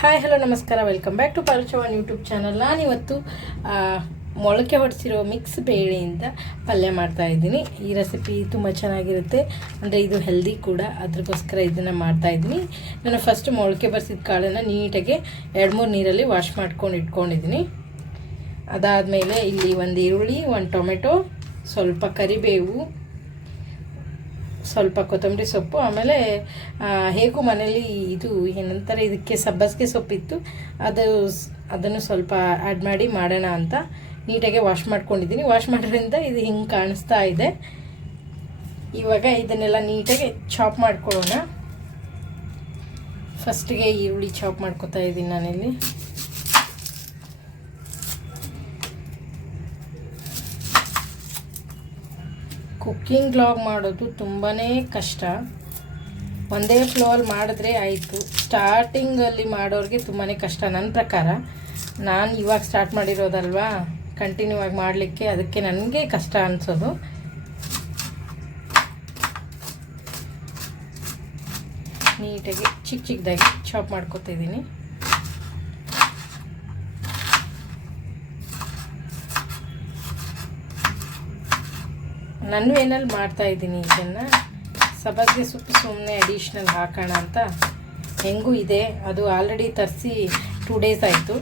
Hi hello ನಮಸ್ಕಾರ, welcome back to ಪಾರುಚವಾನ್ YouTube channel. ನಾನಿವತ್ತು ಮೊಳಕೆ ಹೊಡೆಸಿರೋ ಮಿಕ್ಸ್ ಬೇಳೆಯಿಂದ ಪಲ್ಯ ಮಾಡ್ತಾಯಿದ್ದೀನಿ. ಈ ರೆಸಿಪಿ ತುಂಬ ಚೆನ್ನಾಗಿರುತ್ತೆ, ಅಂದರೆ ಇದು ಹೆಲ್ದಿ ಕೂಡ, ಅದಕ್ಕೋಸ್ಕರ ಇದನ್ನು ಮಾಡ್ತಾಯಿದ್ದೀನಿ. ನಾನು ಫಸ್ಟ್ ಮೊಳಕೆ ಬರ್ಸಿದ ಕಾಳನ್ನು ನೀಟಾಗಿ 2-3 ನೀರಲ್ಲಿ ವಾಶ್ ಮಾಡ್ಕೊಂಡು ಇಟ್ಕೊಂಡಿದ್ದೀನಿ. ಅದಾದಮೇಲೆ ಇಲ್ಲಿ ಒಂದು ಈರುಳ್ಳಿ, ಒಂದು ಟೊಮೆಟೊ, ಸ್ವಲ್ಪ ಕರಿಬೇವು, ಸ್ವಲ್ಪ ಕೊತ್ತಂಬರಿ ಸೊಪ್ಪು, ಆಮೇಲೆ ಹೇಗೂ ಮನೇಲಿ ಇದು ಏನಂತಾರೆ ಇದಕ್ಕೆ ಸಬ್ಬಸಿಗೆ ಸೊಪ್ಪಿತ್ತು, ಅದನ್ನು ಸ್ವಲ್ಪ ಆ್ಯಡ್ ಮಾಡಿ ಮಾಡೋಣ ಅಂತ ನೀಟಾಗಿ ವಾಶ್ ಮಾಡ್ಕೊಂಡಿದ್ದೀನಿ. ವಾಶ್ ಮಾಡೋದ್ರಿಂದ ಇದು ಹಿಂಗೆ ಕಾಣಿಸ್ತಾ ಇದೆ. ಇವಾಗ ಇದನ್ನೆಲ್ಲ ನೀಟಾಗಿ ಚಾಪ್ ಮಾಡ್ಕೊಳ್ಳೋಣ. ಫಸ್ಟಿಗೆ ಈರುಳ್ಳಿ ಚಾಪ್ ಮಾಡ್ಕೊತಾ ಇದ್ದೀನಿ ನಾನಿಲ್ಲಿ. ಕುಕ್ಕಿಂಗ್ ವ್ಲಾಗ್ ಮಾಡೋದು ತುಂಬಾ ಕಷ್ಟ. ಒಂದೇ ಫ್ಲೋಲ್ಲಿ ಮಾಡಿದ್ರೆ ಆಯಿತು. ಸ್ಟಾರ್ಟಿಂಗಲ್ಲಿ ಮಾಡೋರಿಗೆ ತುಂಬಾ ಕಷ್ಟ ನನ್ನ ಪ್ರಕಾರ. ನಾನು ಇವಾಗ ಸ್ಟಾರ್ಟ್ ಮಾಡಿರೋದಲ್ವಾ, ಕಂಟಿನ್ಯೂ ಆಗಿ ಮಾಡಲಿಕ್ಕೆ, ಅದಕ್ಕೆ ನನಗೆ ಕಷ್ಟ ಅನಿಸೋದು. ನೀಟಾಗಿ ಚಿಕ್ಕದಾಗಿ ಚಾಪ್ ಮಾಡ್ಕೊತಿದ್ದೀನಿ. ನಾನು ಏನಲ್ಲಿ ಮಾಡ್ತಾಯಿದ್ದೀನಿ ಇದನ್ನು. ಸಬ್ಬಸಿಗೆ ಸೊಪ್ಪು ಸುಮ್ಮನೆ ಅಡಿಷ್ನಲ್ ಹಾಕೋಣ ಅಂತ. ಹೆಂಗೂ ಇದೆ, ಅದು ಆಲ್ರೆಡಿ ತರಿಸಿ 2 ಡೇಸ್ ಆಯಿತು.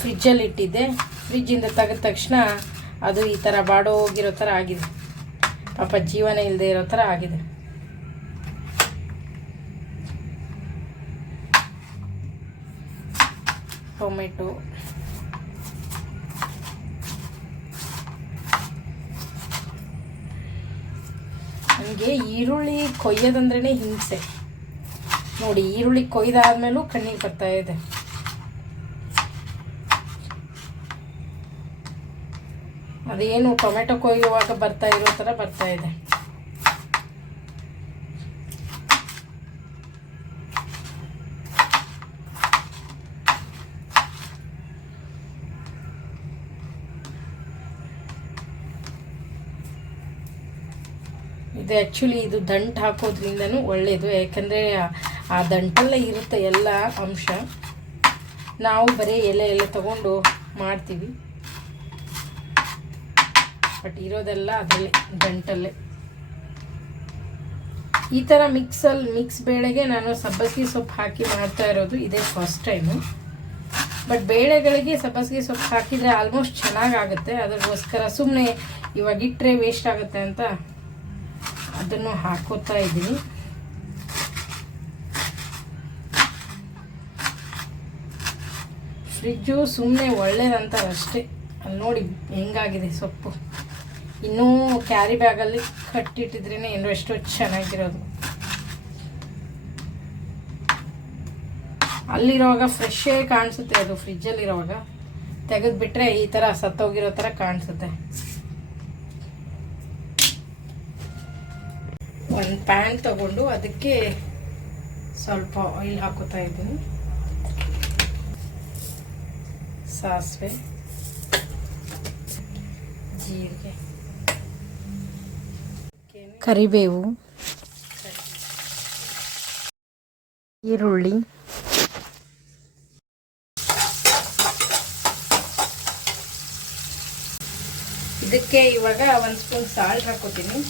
ಫ್ರಿಜ್ಜಲ್ಲಿ ಇಟ್ಟಿದ್ದೆ. ಫ್ರಿಜ್ಜಿಂದ ತೆಗೆದ ತಕ್ಷಣ ಅದು ಈ ಥರ ಬಾಡೋಗಿರೋ ಥರ ಆಗಿದೆ. ಪಾಪ ಜೀವನ ಇಲ್ಲದೆ ಇರೋ ಥರ ಆಗಿದೆ. ಟೊಮೆಟೊ, ನನಗೆ ಈರುಳ್ಳಿ ಕೊಯ್ಯೋದಂದ್ರೇ ಹಿಂಸೆ ನೋಡಿ. ಈರುಳ್ಳಿ ಕೊಯ್ದಾದ್ಮೇಲೂ ಕಣ್ಣೀರು ಬರ್ತಾ ಇದೆ. ಅದೇನು ಟೊಮೆಟೊ ಕೊಯ್ಯುವಾಗ ಬರ್ತಾ ಇರೋ ಥರ ಬರ್ತಾ ಇದೆ. ಇದು ಆ್ಯಕ್ಚುಲಿ ಇದು ದಂಟು ಹಾಕೋದ್ರಿಂದನೂ ಒಳ್ಳೆಯದು, ಯಾಕಂದರೆ ಆ ದಂಟಲ್ಲೇ ಇರುತ್ತೆ ಎಲ್ಲ ಅಂಶ. ನಾವು ಬರೀ ಎಲೆ ತೊಗೊಂಡು ಮಾಡ್ತೀವಿ, ಬಟ್ ಇರೋದೆಲ್ಲ ಅದರಲ್ಲೇ ದಂಟಲ್ಲೇ. ಈ ಥರ ಮಿಕ್ಸ್ ಬೇಳೆಗೆ ನಾನು ಸಬ್ಬಸಿಗೆ ಸೊಪ್ಪು ಹಾಕಿ ಮಾಡ್ತಾ ಇರೋದು ಇದೇ ಫಸ್ಟ್ ಟೈಮು. ಬಟ್ ಬೇಳೆಗಳಿಗೆ ಸಬ್ಬಸಿಗೆ ಸೊಪ್ಪು ಹಾಕಿದರೆ ಆಲ್ಮೋಸ್ಟ್ ಚೆನ್ನಾಗಾಗುತ್ತೆ. ಅದಕ್ಕೋಸ್ಕರ ಸುಮ್ಮನೆ ಇವಾಗ ಇಟ್ಟರೆ ವೇಸ್ಟ್ ಆಗುತ್ತೆ ಅಂತ ಅದನ್ನು ಹಾಕೋತಾ ಇದ್ದೀನಿ. ಫ್ರಿಜ್ಜು ಸುಮ್ಮನೆ ಒಳ್ಳೇದಂತಾರೆ ಅಷ್ಟೇ. ಅಲ್ಲಿ ನೋಡಿ ಹೆಂಗಾಗಿದೆ ಸೊಪ್ಪು. ಇನ್ನೂ ಕ್ಯಾರಿ ಬ್ಯಾಗಲ್ಲಿ ಕಟ್ಟಿಟ್ಟಿದ್ರೇ ಇನ್ನೂ ಎಷ್ಟೋ ಚೆನ್ನಾಗಿರೋದು. ಅಲ್ಲಿರೋವಾಗ ಫ್ರೆಶ್ಶೇ ಕಾಣಿಸುತ್ತೆ, ಅದು ಫ್ರಿಜ್ಜಲ್ಲಿರೋವಾಗ. ತೆಗೆದುಬಿಟ್ರೆ ಈ ಥರ ಸತ್ತೋಗಿರೋ ಥರ ಕಾಣಿಸುತ್ತೆ. ಒಂದು ಪ್ಯಾನ್ ತಗೊಂಡು ಅದಕ್ಕೆ ಸ್ವಲ್ಪ ಆಯಿಲ್ ಹಾಕೋತಾ ಇದ್ದೀನಿ. ಸಾಸಿವೆ, ಜೀರಿಗೆ, ಕರಿಬೇವು, ಈರುಳ್ಳಿ, ಇದಕ್ಕೆ ಇವಾಗ 1 ಸ್ಪೂನ್ ಸಾಲ್ಟ್ ಹಾಕೋತೀನಿ.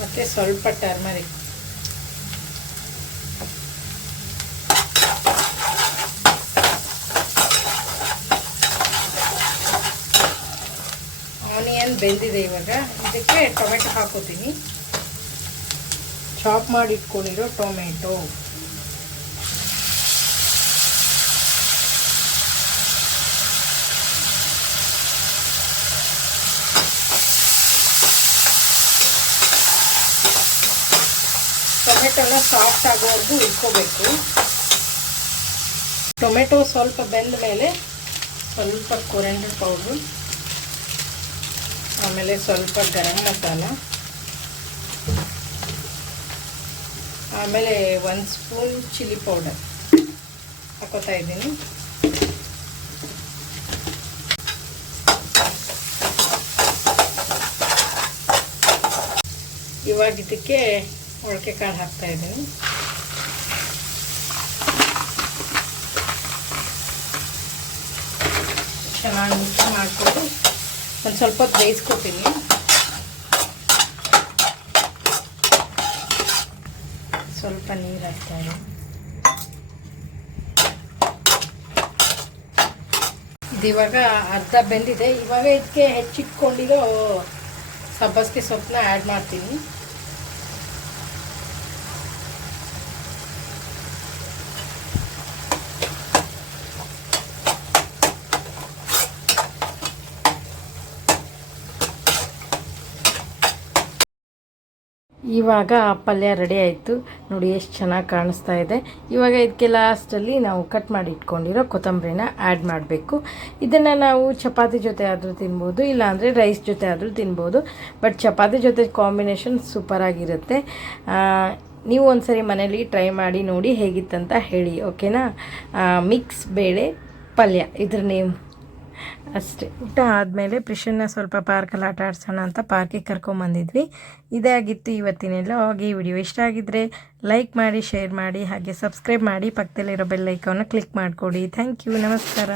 ಮತ್ತು ಸ್ವಲ್ಪ ಟರ್ಮರಿಕ್. ಆನಿಯನ್ ಬೆಂದಿದೆ. ಇವಾಗ ಇದಕ್ಕೆ ಟೊಮೆಟೊ ಹಾಕೋತೀನಿ. ಚಾಪ್ ಮಾಡಿ ಇಟ್ಕೊಂಡಿರೋ ಟೊಮೆಟೊ, ಟೊಮೆಟೊನ ಸಾಫ್ಟ್ ಆಗೋವರೆಗೂ ಇಟ್ಕೋಬೇಕು. ಟೊಮೆಟೊ ಸ್ವಲ್ಪ ಬೆಂದ ಮೇಲೆ ಸ್ವಲ್ಪ ಕೊರಿಯಾಂಡರ್ ಪೌಡ್ರು, ಆಮೇಲೆ ಸ್ವಲ್ಪ ಗರಂ ಮಸಾಲ, ಆಮೇಲೆ 1 ಸ್ಪೂನ್ ಚಿಲ್ಲಿ ಪೌಡರ್ ಹಾಕೋತಾ ಇದ್ದೀನಿ. ಇವಾಗ ಇದಕ್ಕೆ ಮೊಳಕೆ ಕಾಳು ಹಾಕ್ತಾಯಿದ್ದೀನಿ. ಚೆನ್ನಾಗಿ ಮಿಕ್ಸ್ ಮಾಡಿಕೊಂಡು ಒಂದು ಸ್ವಲ್ಪ ಹೊತ್ತು ಬೇಯಿಸ್ಕೊತೀನಿ. ಸ್ವಲ್ಪ ನೀರು ಹಾಕ್ತಾಯಿದ್ದೀನಿ. ಇವಾಗ ಅರ್ಧ ಬೆಂದಿದೆ. ಇವಾಗ ಇದಕ್ಕೆ ಹೆಚ್ಚಿಟ್ಕೊಂಡಿರೋ ಸಬ್ಬಸಿಗೆ ಸೊಪ್ಪನ್ನ ಆ್ಯಡ್ ಮಾಡ್ತೀನಿ. ಇವಾಗ ಪಲ್ಯ ರೆಡಿ ಆಯಿತು ನೋಡಿ, ಎಷ್ಟು ಚೆನ್ನಾಗಿ ಕಾಣಿಸ್ತಾ ಇದೆ. ಇವಾಗ ಇದಕ್ಕೆ ಲಾಸ್ಟಲ್ಲಿ ನಾವು ಕಟ್ ಮಾಡಿ ಇಟ್ಕೊಂಡಿರೋ ಕೊತ್ತಂಬರಿನ ಆ್ಯಡ್ ಮಾಡಬೇಕು. ಇದನ್ನು ನಾವು ಚಪಾತಿ ಜೊತೆ ಆದರೂ ತಿನ್ಬೋದು, ಇಲ್ಲಾಂದರೆ ರೈಸ್ ಜೊತೆ ಆದರೂ ತಿನ್ಬೋದು. ಬಟ್ ಚಪಾತಿ ಜೊತೆ ಕಾಂಬಿನೇಷನ್ ಸೂಪರಾಗಿರುತ್ತೆ. ನೀವು ಒಂದ್ಸರಿ ಮನೇಲಿ ಟ್ರೈ ಮಾಡಿ ನೋಡಿ ಹೇಗಿತ್ತಂತ ಹೇಳಿ, ಓಕೆನಾ. ಮಿಕ್ಸ್ ಬೇಳೆ ಪಲ್ಯ ಇದ್ರ ನೇಮ್ ಅಷ್ಟೇ. ಊಟ ಆದಮೇಲೆ ಪ್ರಿಷನ್ನ ಸ್ವಲ್ಪ ಪಾರ್ಕಲ್ಲಿ ಆಟ ಆಡ್ಸೋಣ ಅಂತ ಪಾರ್ಕಿಗೆ ಕರ್ಕೊಂಬಂದಿದ್ವಿ. ಇದೇ ಆಗಿತ್ತು ಇವತ್ತಿನೆಲ್ಲ. ಈ ವಿಡಿಯೋ ಇಷ್ಟ ಆಗಿದ್ದರೆ ಲೈಕ್ ಮಾಡಿ, ಶೇರ್ ಮಾಡಿ, ಹಾಗೆ ಸಬ್ಸ್ಕ್ರೈಬ್ ಮಾಡಿ, ಪಕ್ಕದಲ್ಲಿರೋ ಬೆಲ್ ಐಕಾನ್ನ ಕ್ಲಿಕ್ ಮಾಡಿಕೊಡಿ. ಥ್ಯಾಂಕ್ ಯು, ನಮಸ್ಕಾರ.